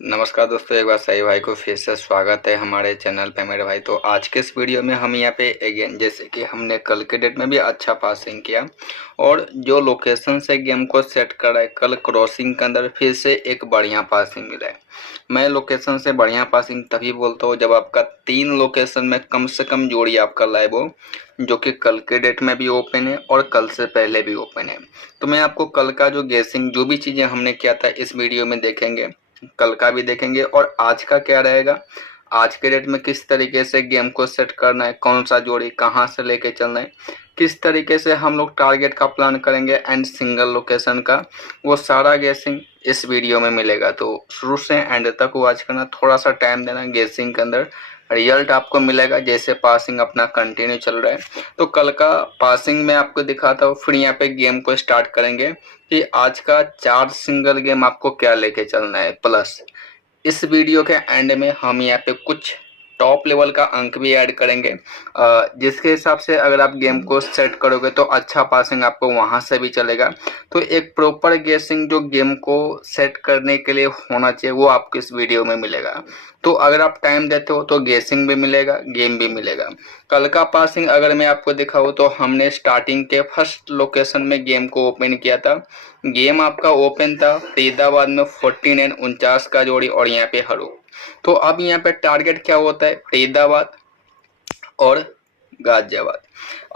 नमस्कार दोस्तों, एक बार सही भाई को फिर से स्वागत है हमारे चैनल पे मेरे भाई। तो आज के इस वीडियो में हम यहाँ पे अगेन जैसे कि हमने कल के डेट में भी अच्छा पासिंग किया और जो लोकेशन से गेम को सेट करा है, कल क्रॉसिंग के अंदर फिर से एक बढ़िया पासिंग मिला है। मैं लोकेशन से बढ़िया पासिंग तभी बोलता हूँ जब आपका 3 लोकेशन में कम से कम जोड़ी आपका लाइव हो, जो कि कल के डेट में भी ओपन है और कल से पहले भी ओपन है। तो मैं आपको कल का जो गेसिंग जो भी चीज़ें हमने किया था इस वीडियो में देखेंगे, कल का भी देखेंगे और आज का क्या रहेगा, आज के डेट में किस तरीके से गेम को सेट करना है, कौन सा जोड़ी कहां से लेके चलना है, किस तरीके से हम लोग टारगेट का प्लान करेंगे एंड सिंगल लोकेशन का, वो सारा गेसिंग इस वीडियो में मिलेगा। तो शुरू से एंड तक वॉच करना, थोड़ा सा टाइम देना, गेसिंग के अंदर रिजल्ट आपको मिलेगा जैसे पासिंग अपना कंटिन्यू चल रहा है। तो कल का पासिंग में आपको दिखाता हूँ, फिर यहाँ पे गेम को स्टार्ट करेंगे कि आज का 4 सिंगल गेम आपको क्या लेके चलना है। प्लस इस वीडियो के एंड में हम यहाँ पे कुछ टॉप लेवल का अंक भी ऐड करेंगे, जिसके हिसाब से अगर आप गेम को सेट करोगे तो अच्छा पासिंग आपको वहां से भी चलेगा। तो एक प्रॉपर गेसिंग जो गेम को सेट करने के लिए होना चाहिए वो आपको इस वीडियो में मिलेगा। तो अगर आप टाइम देते हो तो गेसिंग भी मिलेगा, गेम भी मिलेगा। कल का पासिंग अगर मैं आपको दिखाऊं तो हमने स्टार्टिंग के फर्स्ट लोकेशन में गेम को ओपन किया था। गेम आपका ओपन था फरीदाबाद में 49 का जोड़ी और यहाँ पे हरू। तो अब यहाँ पे टारगेट क्या होता है, फरीदाबाद और गाजियाबाद।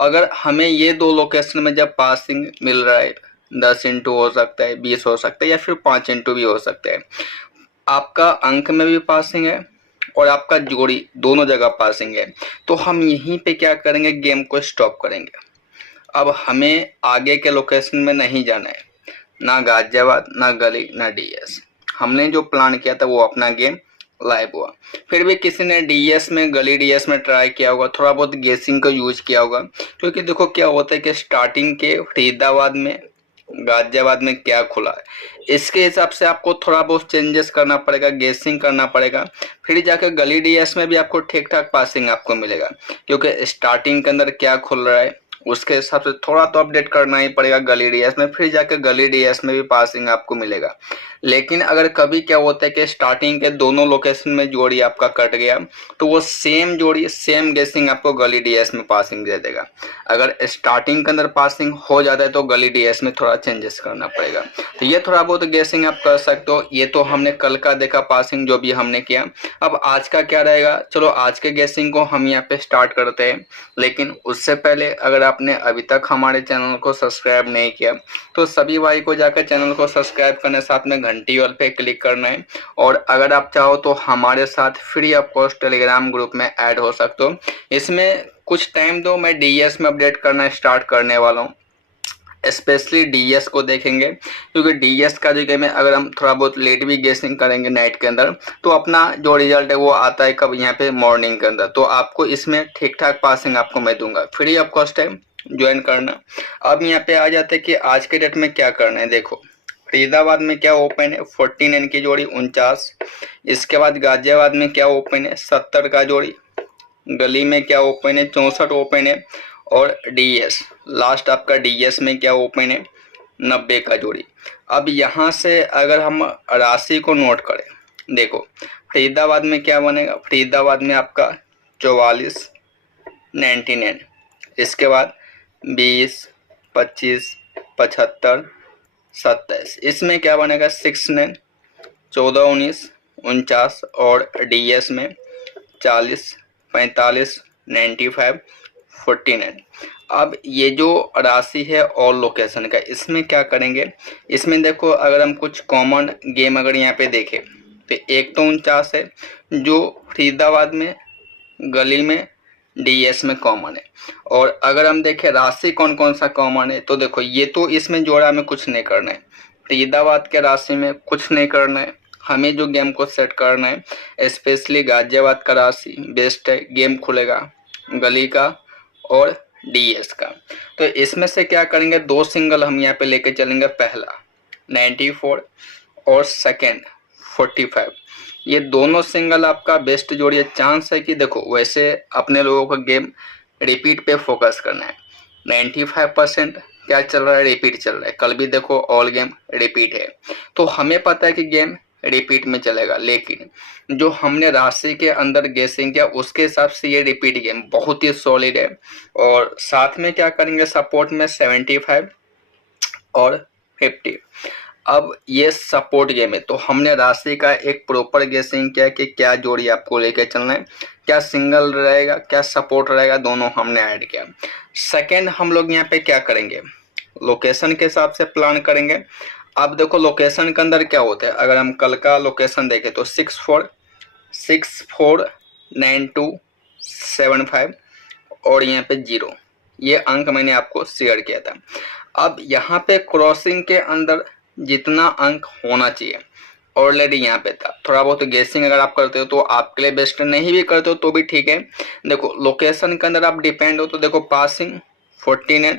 अगर हमें ये दो लोकेशन में जब पासिंग मिल रहा है, 10 इंटू हो सकता है, 20 हो सकता है या फिर 5 इंटू भी हो सकता है, आपका अंक में भी पासिंग है और आपका जोड़ी दोनों जगह पासिंग है, तो हम यहीं पे क्या करेंगे, गेम को स्टॉप करेंगे। अब हमें आगे के लोकेशन में नहीं जाना है, ना गाजियाबाद ना गली ना डीएस। हमने जो प्लान किया था वो अपना गेम लाइव हुआ। फिर भी किसी ने डीएस में, गली डीएस में ट्राई किया होगा, थोड़ा बहुत गेसिंग का यूज किया होगा, क्योंकि देखो क्या होता है कि स्टार्टिंग के फरीदाबाद में, गाजियाबाद में क्या खुला है, इसके हिसाब से आपको थोड़ा बहुत चेंजेस करना पड़ेगा, गेसिंग करना पड़ेगा। फिर जाकर गली डीएस में भी आपको ठीक ठाक पासिंग आपको मिलेगा, क्योंकि स्टार्टिंग के अंदर क्या खुल रहा है उसके हिसाब से थोड़ा तो अपडेट करना ही पड़ेगा गली डीएस में, फिर जाकर गली डीएस में भी पासिंग आपको मिलेगा। लेकिन अगर कभी क्या होता है कि स्टार्टिंग के दोनों लोकेशन में जोड़ी आपका कट गया, तो वो सेम जोड़ी सेम गेसिंग आपको गली डीएस में पासिंग दे देगा। अगर स्टार्टिंग के अंदर पासिंग हो जाता है तो गली डीएस में थोड़ा चेंजेस करना पड़ेगा। तो ये थोड़ा बहुत गेसिंग आप कर सकते हो। ये तो हमने कल का देखा पासिंग जो भी हमने किया। अब आज का क्या रहेगा, चलो आज के गेसिंग को हम यहाँ पे स्टार्ट करते हैं। लेकिन उससे पहले अगर आपने अभी तक हमारे चैनल को सब्सक्राइब नहीं किया तो सभी भाई को जाकर चैनल को सब्सक्राइब करने, साथ में घंटी वाल पे क्लिक करना है। और अगर आप चाहो तो हमारे साथ free of cost Telegram group में ऐड हो सकते हो। इसमें कुछ टाइम दो, मैं डीएस में अपडेट करना स्टार्ट करने वाला हूँ। स्पेशली डीएस को देखेंगे, क्योंकि डीएस का जो गेम है अगर हम थोड़ा बहुत लेट भी गेसिंग करेंगे नाइट के अंदर तो अपना जो रिजल्ट है वो आता है कब, यहाँ पे मॉर्निंग के अंदर। तो आपको इसमें ठीक ठाक पासिंग आपको मैं दूंगा, फ्री ऑफ कॉस्ट है, ज्वाइन करना। अब यहाँ पे आ जाते हैं कि आज के डेट में क्या करना है। देखो फरीदाबाद में क्या ओपन है, 49 की जोड़ी 49। इसके बाद गाजियाबाद में क्या ओपन है, 70 का जोड़ी। गली में क्या ओपन है, 64 ओपन है। और डीएस लास्ट आपका डीएस में क्या ओपन है, 90 का जोड़ी। अब यहाँ से अगर हम राशि को नोट करें, देखो फरीदाबाद में क्या बनेगा, फरीदाबाद में आपका 44 99। इसके बाद 20 25 75 27। इसमें क्या बनेगा 69 14 19 49। और डीएस में 40 45 95 49। अब ये जो राशि है और लोकेशन का, इसमें क्या करेंगे, इसमें देखो अगर हम कुछ कॉमन गेम अगर यहाँ पे देखें तो एक तो 49 है जो फरीदाबाद में, गली में, डीएस में कॉमन है। और अगर हम देखें राशि कौन कौन सा कॉमन है, तो देखो ये तो इसमें जोड़ा में कुछ नहीं करना है, फरीदाबाद के राशि में कुछ नहीं करना है। हमें जो गेम को सेट करना है स्पेशली गाजियाबाद का राशि बेस्ट है, गेम खुलेगा गली का और डीएस का। तो इसमें से क्या करेंगे, दो सिंगल हम यहाँ पे लेके चलेंगे। पहला 94 और सेकेंड 45। ये दोनों सिंगल आपका बेस्ट जोड़ी है। चांस है कि देखो वैसे अपने लोगों का गेम रिपीट पे फोकस करना है। 95% क्या चल रहा है, रिपीट चल रहा है। कल भी देखो ऑल गेम रिपीट है, तो हमें पता है कि गेम रिपीट में चलेगा, लेकिन जो हमने राशि के अंदर गेसिंग किया उसके हिसाब से ये रिपीट गेम बहुत ही सॉलिड है। और साथ में क्या करेंगे, सपोर्ट में 75 और 50। अब ये सपोर्ट गेम है तो हमने राशि का एक प्रॉपर गेसिंग किया कि क्या जोड़ी आपको लेके चलना है, क्या सिंगल रहेगा क्या सपोर्ट रहेगा, दोनों हमने ऐड किया। सेकंड हम लोग यहाँ पे क्या करेंगे, लोकेशन के हिसाब से प्लान करेंगे। अब देखो लोकेशन के अंदर क्या होता है, अगर हम कल का लोकेशन देखें तो 649275 और यहाँ पे 0, ये अंक मैंने आपको शेयर किया था। अब यहाँ पे क्रॉसिंग के अंदर जितना अंक होना चाहिए ऑलरेडी यहाँ पे था। थोड़ा बहुत गेसिंग अगर आप करते हो तो आपके लिए बेस्ट, नहीं भी करते हो तो भी ठीक है। देखो लोकेशन के अंदर आप डिपेंड हो तो देखो पासिंग 49,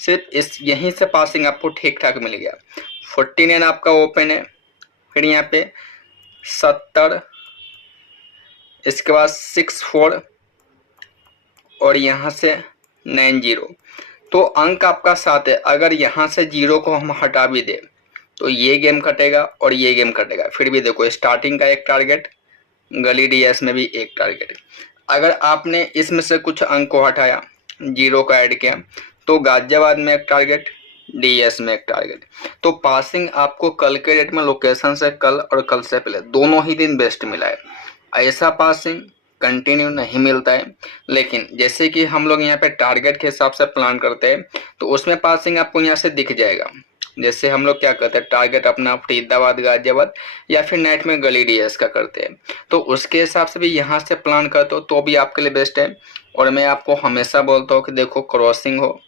सिर्फ इस यहीं से पासिंग आपको ठीक ठाक मिल गया। 49 आपका ओपन है, फिर यहाँ पे 70, इसके बाद 64 और यहाँ से 90, तो अंक आपका 7 है। अगर यहाँ से 0 को हम हटा भी दें तो ये गेम कटेगा और ये गेम कटेगा। फिर भी देखो स्टार्टिंग का एक टारगेट, गली डीएस में भी एक टारगेट। अगर आपने इसमें से कुछ अंक को हटाया, 0 को ऐड किया, तो गाजियाबाद में एक टारगेट, डीएस में एक टारगेट। तो पासिंग आपको कल के डेट में लोकेशन से कल और कल से पहले दोनों ही दिन बेस्ट मिला है। ऐसा पासिंग कंटिन्यू नहीं मिलता है, लेकिन जैसे कि हम लोग यहाँ पे टारगेट के हिसाब से प्लान करते हैं तो उसमें पासिंग आपको यहाँ से दिख जाएगा। जैसे हम लोग क्या करते हैं, टारगेट अपना फरीदाबाद गाजियाबाद या फिर नाइट में गली डीएस का करते हैं, तो उसके हिसाब से भी यहाँ से प्लान करते हो तो भी आपके लिए बेस्ट है। और मैं आपको हमेशा बोलता हूँ कि देखो क्रॉसिंग हो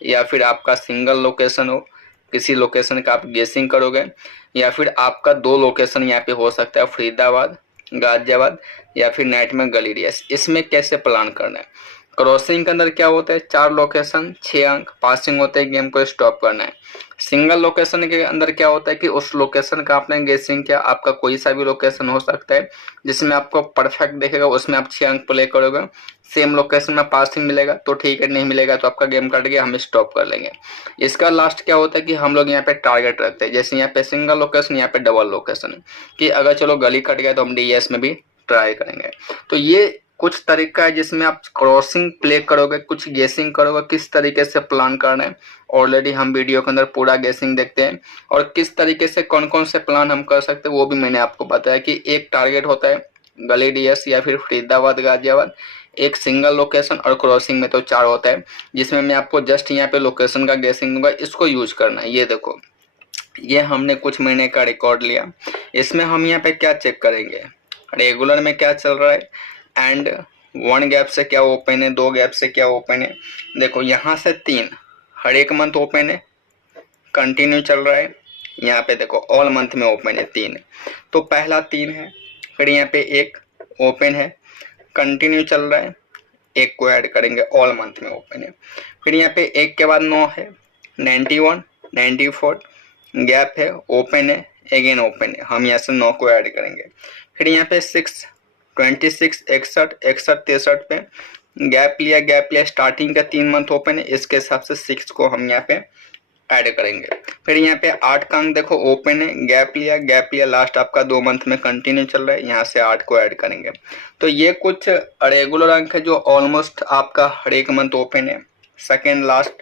या फिर आपका सिंगल लोकेशन हो, किसी लोकेशन का आप गेसिंग करोगे, या फिर आपका 2 लोकेशन यहाँ पे हो सकता है, फरीदाबाद गाजियाबाद या फिर नाइट में गली डीएस। इसमें कैसे प्लान करना है, क्रॉसिंग के अंदर क्या होता है, 4 लोकेशन 6 अंक, पासिंग होते हैं, गेम को स्टॉप करना है। सिंगल लोकेशन के अंदर क्या होता है कि उस लोकेशन का आपने गेसिंग किया, आपका कोई सा भी लोकेशन हो सकता है जिसमें आपको परफेक्ट दिखेगा, उसमें आप 6 अंक प्ले करोगे। सेम लोकेशन में पासिंग मिलेगा तो ठीक है, नहीं मिलेगा तो आपका गेम कट गया, हम स्टॉप कर लेंगे। इसका लास्ट क्या होता है कि हम लोग यहाँ पे टारगेट रखते हैं, जैसे यहाँ पे सिंगल लोकेशन, यहाँ पे डबल लोकेशन, कि अगर चलो गली कट गया तो हम डीएस में भी ट्राई करेंगे। तो ये कुछ तरीका है जिसमें आप क्रॉसिंग प्ले करोगे, कुछ गेसिंग करोगे, किस तरीके से प्लान करना है। ऑलरेडी हम वीडियो के अंदर पूरा गेसिंग देखते हैं और किस तरीके से कौन कौन से प्लान हम कर सकते हैं वो भी मैंने आपको बताया कि एक टारगेट होता है गली डीएस या फिर फरीदाबाद गाजियाबाद, एक सिंगल लोकेशन, और क्रॉसिंग में तो 4 होता है, जिसमें मैं आपको जस्ट यहाँ पे लोकेशन का गेसिंग दूंगा, इसको यूज करना है। ये देखो ये हमने कुछ महीने का रिकॉर्ड लिया, इसमें हम यहाँ पे क्या चेक करेंगे, रेगुलर में क्या चल रहा है एंड 1 गैप से क्या ओपन है, 2 गैप से क्या ओपन है। देखो यहाँ से 3 हर एक मंथ ओपन है, कंटिन्यू चल रहा है। यहाँ पे देखो ऑल मंथ में ओपन है 3, तो पहला 3 है, फिर यहाँ पे 1 ओपन है, कंटिन्यू चल रहा है, 1 को ऐड करेंगे, ऑल मंथ में ओपन है। फिर यहाँ पे 1 के बाद 9 है, 91 94 गैप है, ओपन है, अगेन ओपन है, हम यहाँ से 9 को ऐड करेंगे। फिर यहाँ पे 6 26 61 61 63 पे गैप लिया, स्टार्टिंग का 3 मंथ ओपन है, इसके हिसाब से 6 को हम यहाँ पे ऐड करेंगे। फिर यहाँ पे 8 का अंक देखो ओपन है, गैप लिया, लास्ट आपका 2 मंथ में कंटिन्यू चल रहा है, यहाँ से 8 को ऐड करेंगे। तो ये कुछ रेगुलर अंक है जो ऑलमोस्ट आपका हर एक मंथ ओपन है। सेकेंड लास्ट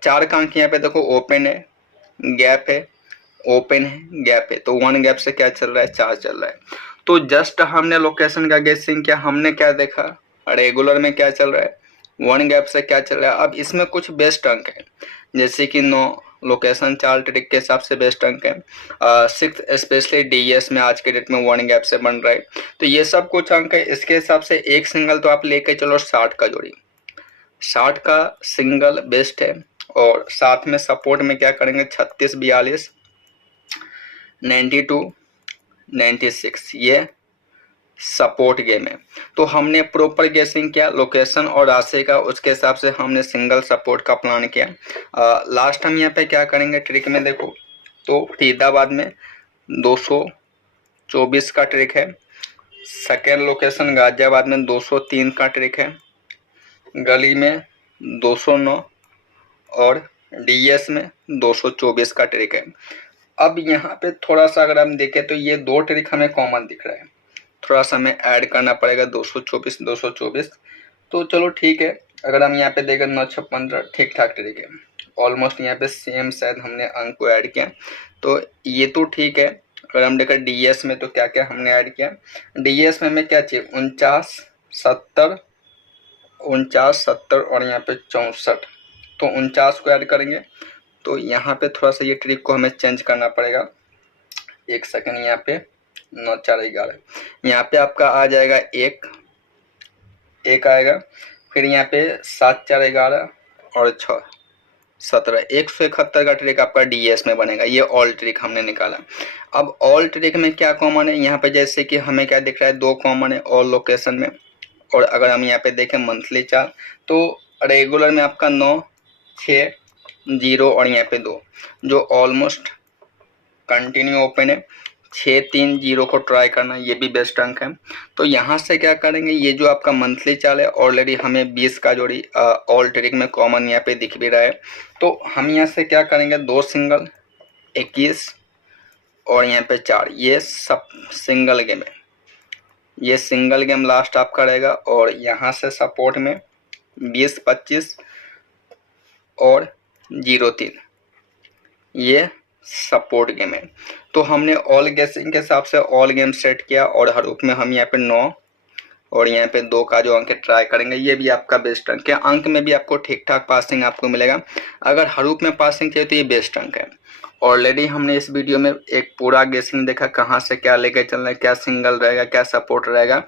4 का अंक यहाँ पे देखो ओपन है, गैप है, ओपन है, गैप है, तो 1 गैप से क्या चल रहा है, 4 चल रहा है। तो जस्ट हमने लोकेशन का गेसिंग किया, हमने क्या देखा रेगुलर में क्या चल रहा है, 1 गैप से क्या चल रहा है। अब इसमें कुछ बेस्ट अंक है, जैसे कि 9 लोकेशन 4 ट्रिक के हिसाब से बेस्ट अंक है, 6 स्पेशली डीएस में आज के डेट में 1 गैप से बन रहा है। तो ये सब कुछ अंक है, इसके हिसाब से एक सिंगल तो आप लेके चलो 60 का जोड़ी, 60 का सिंगल बेस्ट है। और साथ में सपोर्ट में क्या करेंगे, 36 42 92 96, ये सपोर्ट गेम है। तो हमने प्रॉपर गेसिंग किया लोकेशन और राशि का, उसके हिसाब से हमने सिंगल सपोर्ट का प्लान किया। लास्ट हम यहाँ पे क्या करेंगे ट्रिक में देखो, तो फरीदाबाद में 224 का ट्रिक है, सेकेंड लोकेशन गाजियाबाद में 203 का ट्रिक है, गली में 209 और डीएस में 224 का ट्रिक है। अब यहाँ पे थोड़ा सा अगर हम देखें तो ये 2 ट्रिक हमें कॉमन दिख रहा है, थोड़ा सा हमें ऐड करना पड़ेगा 224 तो चलो ठीक है। अगर हम यहाँ पे देखें 9 6 15 ठीक ठाक ट्रिक है, ऑलमोस्ट यहाँ पे सेम शायद हमने अंक को ऐड किया, तो ये तो ठीक है। अगर हम देखें डीएस में तो क्या क्या हमने ऐड किया, डीएस में हमें क्या चाहिए 49 70 और यहाँ पे 64, तो 49 को ऐड करेंगे। तो यहाँ पे थोड़ा सा ये ट्रिक को हमें चेंज करना पड़ेगा, एक सेकंड। यहाँ पे 9 4 11, यहाँ पे आपका आ जाएगा एक आएगा, फिर यहाँ पे 7 4 11 और 6 17, 171 का ट्रिक आपका डीएस में बनेगा। ये ऑल ट्रिक हमने निकाला। अब ऑल ट्रिक में क्या कॉमन है, यहाँ पे जैसे कि हमें क्या दिख रहा है 2 कॉमन है ऑल लोकेशन में। और अगर हम यहाँ पे देखें मंथली चार्ट तो रेगुलर में आपका 9 6 0 और यहाँ पे 2 जो ऑलमोस्ट कंटिन्यू ओपन है। 6 3 0 को ट्राई करना, ये भी बेस्ट अंक है। तो यहाँ से क्या करेंगे, ये जो आपका मंथली चाल है ऑलरेडी हमें 20 का जोड़ी ऑल ट्रिक में कॉमन यहाँ पे दिख भी रहा है। तो हम यहाँ से क्या करेंगे 2 सिंगल 21 और यहाँ पे 4, ये सब सिंगल गेम है, ये सिंगल गेम लास्ट आपका रहेगा। और यहाँ से सपोर्ट में 20 25 और 03, ये सपोर्ट गेम है। तो हमने ऑल गेसिंग के हिसाब से ऑल गेम सेट किया और हरूप में हम यहाँ पे 9 और यहाँ पे 2 का जो अंक ट्राई करेंगे, ये भी आपका बेस्ट अंक है। अंक में भी आपको ठीक ठाक पासिंग आपको मिलेगा। अगर हरूप में पासिंग चाहिए तो ये बेस्ट अंक है। ऑलरेडी हमने इस वीडियो में एक पूरा गेसिंग देखा, कहाँ से क्या लेकर चलना है, क्या सिंगल रहेगा, क्या सपोर्ट रहेगा,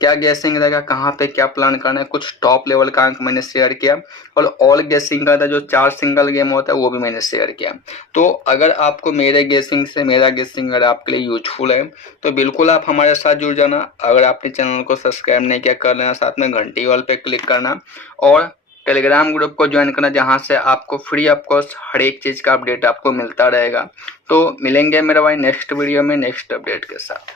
क्या गेसिंग रहेगा, कहाँ पे क्या प्लान करना है। कुछ टॉप लेवल का अंक मैंने शेयर किया और ऑल गेसिंग का था जो 4 सिंगल गेम होता है वो भी मैंने शेयर किया। तो अगर आपको मेरे गेसिंग से मेरा गेसिंग अगर आपके लिए यूजफुल है तो बिल्कुल आप हमारे साथ जुड़ जाना। अगर आपने चैनल को सब्सक्राइब नहीं किया कर लेना, साथ में घंटी वाल पे क्लिक करना और टेलीग्राम ग्रुप को ज्वाइन करना, जहां से आपको फ्री ऑफ कॉस्ट हर एक चीज़ का अपडेट आपको मिलता रहेगा। तो मिलेंगे मेरे भाई नेक्स्ट वीडियो में नेक्स्ट अपडेट के साथ।